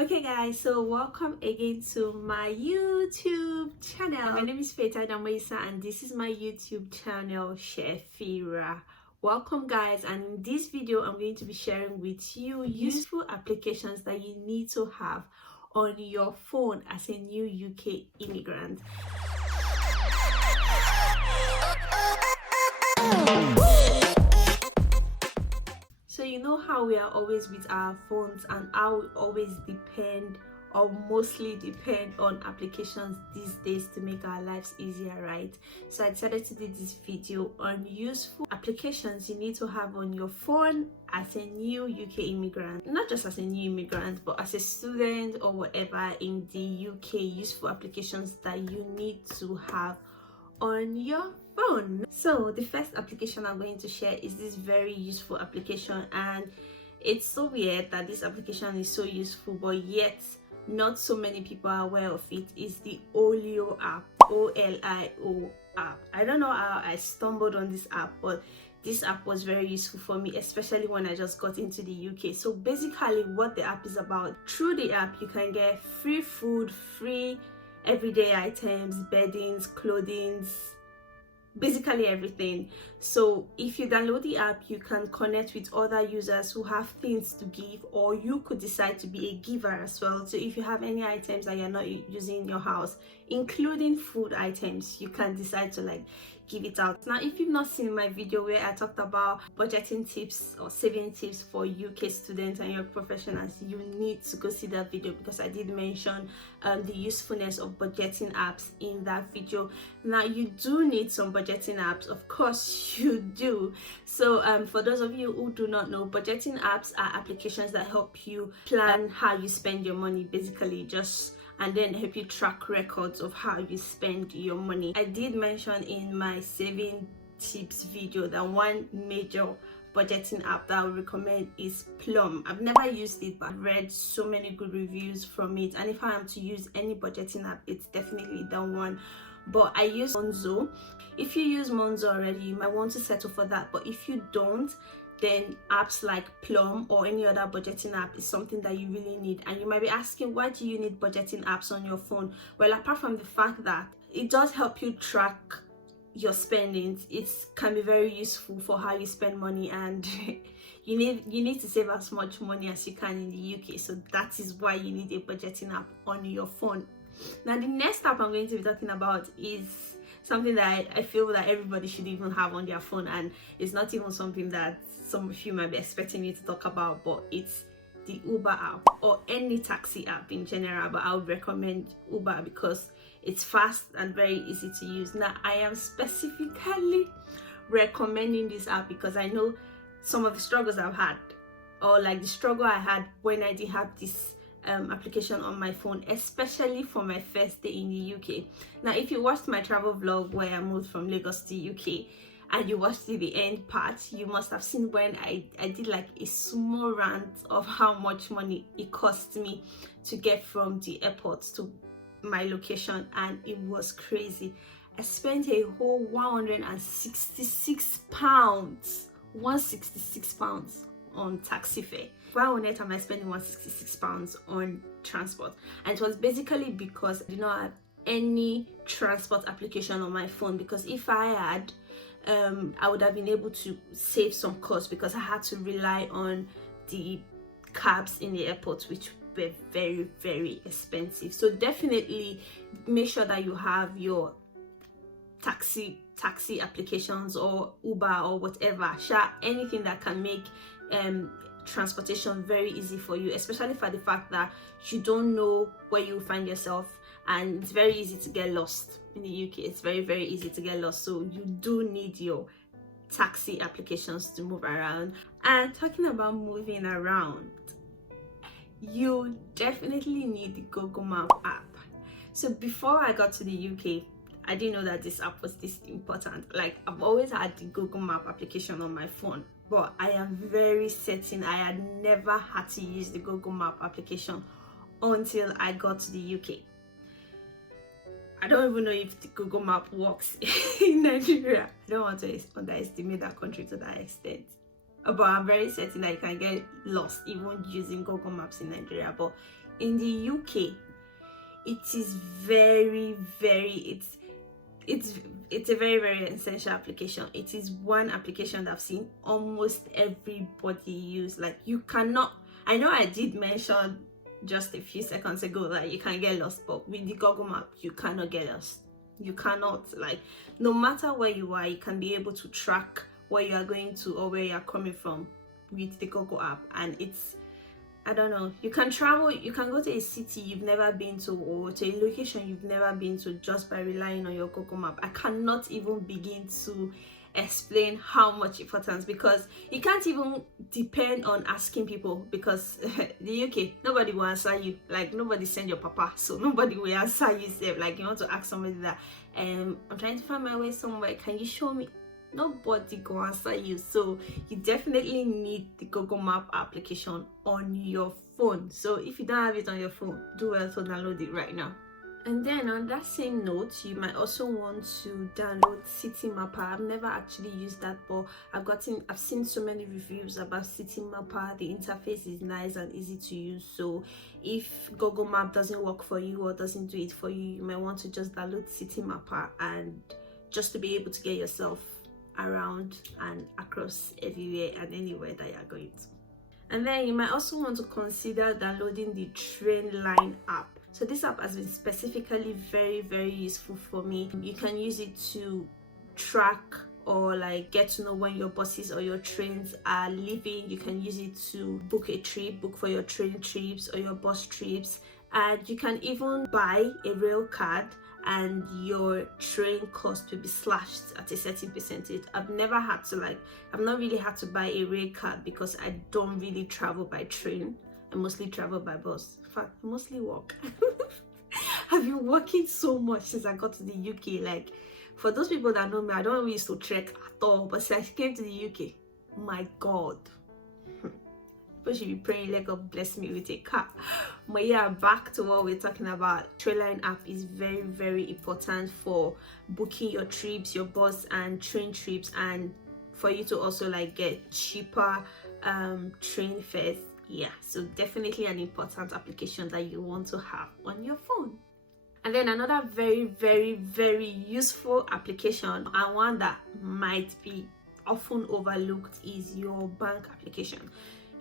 Okay guys, so welcome again to my YouTube channel. My name is Feta Damoisa and this is my YouTube channel Shefira. Welcome guys, and in this video I'm going to be sharing with you useful applications that you need to have on your phone as a new UK immigrant. So you know how we are always with our phones and how we always depend or mostly depend on applications these days to make our lives easier, right? So I decided to do this video on useful applications you need to have on your phone as a new UK immigrant. Not just as a new immigrant, but as a student or whatever in the UK, useful applications that you need to have on your phone. So the first application I'm going to share is this very useful application, and it's so weird that this application is so useful but yet not so many people are aware of it. Is the Olio app, Olio app. I don't know how I stumbled on this app, but this app was very useful for me, especially when I just got into the UK. So basically what the app is about, through the app you can get free food, free everyday items, beddings, clothing, basically everything. So if you download the app, you can connect with other users who have things to give, or you could decide to be a giver as well. So if you have any items that you're not using in your house, including food items, you can decide to give it out. Now, if you've not seen my video where I talked about budgeting tips or saving tips for UK students and young professionals, you need to go see that video because I did mention the usefulness of budgeting apps in that video. Now, you do need some budgeting apps, of course you do. So for those of you who do not know, budgeting apps are applications that help you plan how you spend your money, basically, and then help you track records of how you spend your money. I did mention in my saving tips video that one major budgeting app that I would recommend is Plum. I've never used it, but I've read so many good reviews from it, and if I am to use any budgeting app, it's definitely that one. But I use Monzo. If you use Monzo already, you might want to settle for that, but if you don't, then apps like Plum or any other budgeting app is something that you really need. And you might be asking, why do you need budgeting apps on your phone? Well, apart from the fact that it does help you track your spendings, it can be very useful for how you spend money, and you need to save as much money as you can in the UK. So that is why you need a budgeting app on your phone. Now, the next app I'm going to be talking about is something that I feel that everybody should even have on their phone, and it's not even something that some of you might be expecting me to talk about, but it's the Uber app or any taxi app in general. But I would recommend Uber because it's fast and very easy to use. Now, I am specifically recommending this app because I know some of the struggles I've had, or the struggle I had when I didn't have this application on my phone, especially for my first day in the UK. Now, if you watched my travel vlog where I moved from Lagos to UK and you watched the end part, you must have seen when I did a small rant of how much money it cost me to get from the airport to my location, and it was crazy. I spent a whole £166 on taxi fare. Why on earth am I spending £166 on transport? And it was basically because I did not have any transport application on my phone, because if I had, I would have been able to save some costs, because I had to rely on the cabs in the airport, which were very, very expensive. So definitely make sure that you have your taxi applications or Uber or whatever, anything that can make transportation very easy for you, especially for the fact that you don't know where you find yourself, and it's very easy to get lost in the UK. It's very, very easy to get lost, so you do need your taxi applications to move around. And talking about moving around, you definitely need the Google Map app. So before I got to the UK, I didn't know that this app was this important. I've always had the Google Map application on my phone, but I am very certain I had never had to use the Google Map application until I got to the UK. I don't even know if the Google Map works in Nigeria. I don't want to underestimate that country to that extent. But I'm very certain that you can get lost even using Google Maps in Nigeria. But in the UK, it is very, very, it's a very, very essential application. It is one application that I've seen almost everybody use. Like, you cannot, I know I did mention just a few seconds ago that you can get lost, but with the Google Map you cannot get lost. You cannot, like, no matter where you are, you can be able to track where you are going to or where you are coming from with the Google app. And it's, I don't know, you can travel, you can go to a city you've never been to or to a location you've never been to just by relying on your Google Map. I cannot even begin to explain how much importance, because you can't even depend on asking people, because the UK, nobody will answer you. Like, nobody send your papa, so nobody will answer you. Say, like, you want to ask somebody that I'm trying to find my way somewhere, can you show me? Nobody go answer you. So you definitely need the Google Map application on your phone. So if you don't have it on your phone, do well to download it right now. And then on that same note, you might also want to download City Mapper. I've never actually used that, but I've seen so many reviews about City Mapper. The interface is nice and easy to use. So if Google Map doesn't work for you or doesn't do it for you, you might want to just download City Mapper, and just to be able to get yourself around and across everywhere and anywhere that you're going to. And then you might also want to consider downloading the Trainline app. So this app has been specifically very, very useful for me. You can use it to track or like get to know when your buses or your trains are leaving. You can use it to book a trip, book for your train trips or your bus trips, and you can even buy a rail card and your train cost will be slashed at a certain percentage. I've not really had to buy a rail card because I don't really travel by train. I mostly travel by bus. In fact, I mostly walk. I've been walking so much since I got to the UK. Like, for those people that know me, I don't used to trek at all, but since I came to the UK, my God, people should be praying, let God bless me with a car. But yeah, back to what we're talking about. Trainline app is very, very important for booking your trips, your bus and train trips, and for you to also like get cheaper train fares. Yeah, so definitely an important application that you want to have on your phone. And then another very, very, very useful application, and one that might be often overlooked, is your bank application.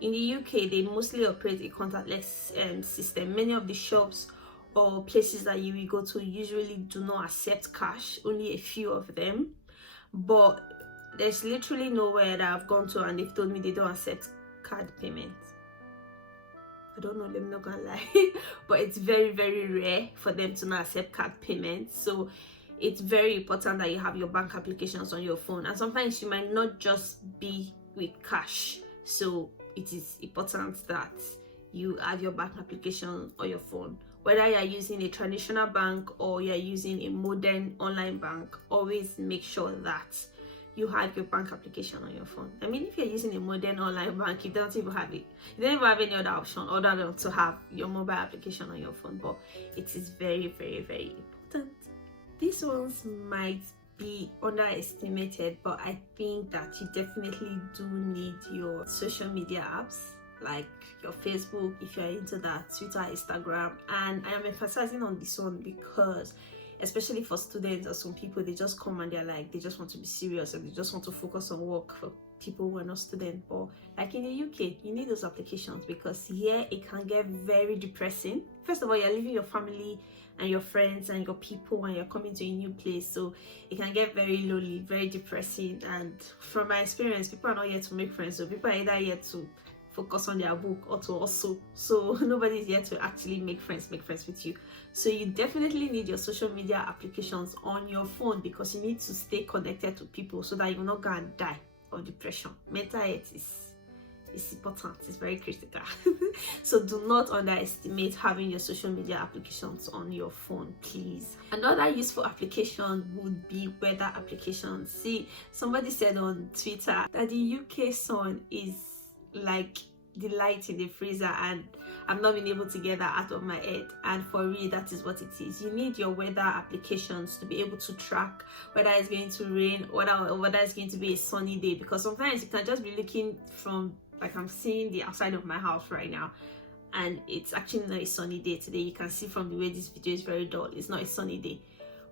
In the UK, they mostly operate a contactless system. Many of the shops or places that you will go to usually do not accept cash, only a few of them. But there's literally nowhere that I've gone to and they've told me they don't accept card payments. I don't know, I'm not gonna lie, but it's very, very rare for them to not accept card payments. So it's very important that you have your bank applications on your phone, and sometimes you might not just be with cash, so it is important that you have your bank application on your phone. Whether you're using a traditional bank or you're using a modern online bank, always make sure that you have your bank application on your phone. I mean, if you're using a modern online bank, you don't even have it. You don't even have any other option other than to have your mobile application on your phone. But it is very, very, very important. These ones might be underestimated, but I think that you definitely do need your social media apps, like your Facebook, if you're into that, Twitter, Instagram. And I am emphasizing on this one because especially for students or some people, they just come and they're like, they just want to be serious and they just want to focus on work. For people who are not students, or like in the UK, you need those applications, because here it can get very depressing. First of all, you're leaving your family and your friends and your people and you're coming to a new place, so it can get very lonely, very depressing. And from my experience, people are not here to make friends, so people are either here to focus on their book or to also, so nobody's here to actually make friends with you. So you definitely need your social media applications on your phone, because you need to stay connected to people so that you're not gonna die of depression. Mental health is important, it's very critical. So do not underestimate having your social media applications on your phone, please. Another useful application would be weather applications. See, somebody said on Twitter that the UK sun is like the light in the freezer, and I've not been able to get that out of my head. And for real, that is what it is. You need your weather applications to be able to track whether it's going to rain, whether it's going to be a sunny day, because sometimes you can just be looking from, like I'm seeing the outside of my house right now, and it's actually not a sunny day today. You can see from the way this video is very dull, it's not a sunny day.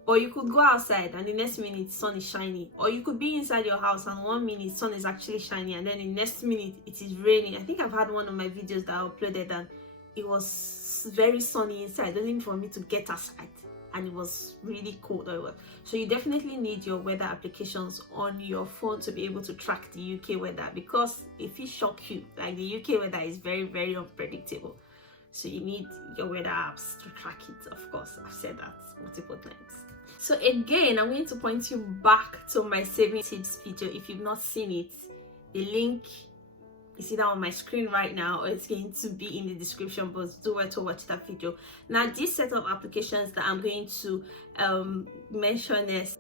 Or you could go outside and the next minute sun is shiny. Or you could be inside your house and 1 minute sun is actually shiny and then the next minute it is raining. I think I've had one of my videos that I uploaded and it was very sunny inside, only for me to get outside and it was really cold. So you definitely need your weather applications on your phone to be able to track the UK weather, because if it shock you, like the UK weather is very, very unpredictable. So you need your weather apps to track it. Of course, I've said that multiple times. So again, I'm going to point you back to my saving tips video. If you've not seen it, the link is either on my screen right now or it's going to be in the description box. Do well to watch that video. Now, this set of applications that I'm going to mention is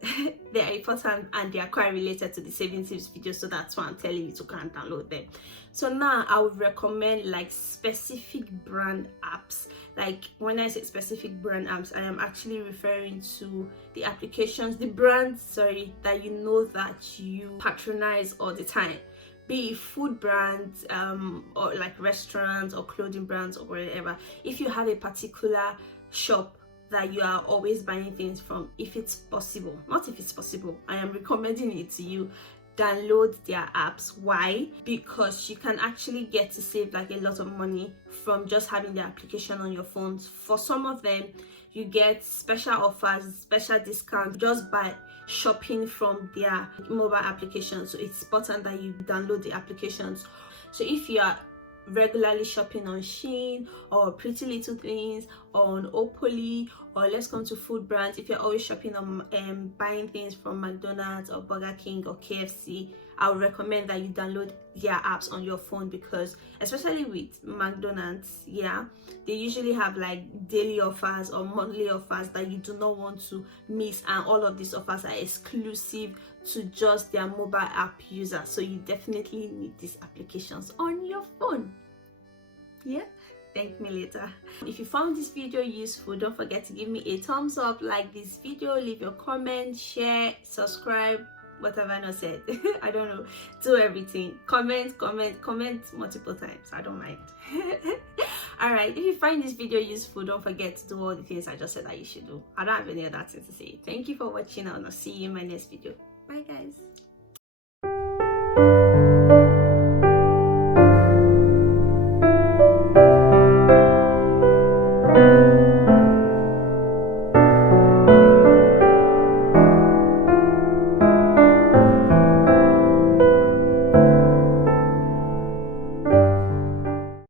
they are important and they are quite related to the saving tips video, so that's why I'm telling you to go and download them. So now I would recommend like specific brand apps. Like when I say specific brand apps, I am actually referring to the applications, the brands, sorry, that you know that you patronize all the time. Be it food brands, or like restaurants or clothing brands or whatever. If you have a particular shop that you are always buying things from, if it's possible, not if it's possible, I am recommending it to you, download their apps. Why? Because you can actually get to save like a lot of money from just having the application on your phones. For some of them, you get special offers, special discounts just by shopping from their mobile applications. So it's important that you download the applications. So if you are regularly shopping on Shein or Pretty Little Things or on Opoli, or let's come to food brands, if you're always shopping on buying things from McDonald's or Burger King or KFC, I would recommend that you download their apps on your phone, because especially with McDonald's, yeah, they usually have like daily offers or monthly offers that you do not want to miss, and all of these offers are exclusive to just their mobile app users. So you definitely need these applications on your phone. Yeah, thank me later. If you found this video useful, don't forget to give me a thumbs up, like this video, leave your comment, share, subscribe, whatever I said. I don't know, do everything. Comment multiple times, I don't mind. All right, if you find this video useful, don't forget to do all the things I just said that you should do. I don't have any other thing to say. Thank you for watching and I'll see you in my next video. Bye guys.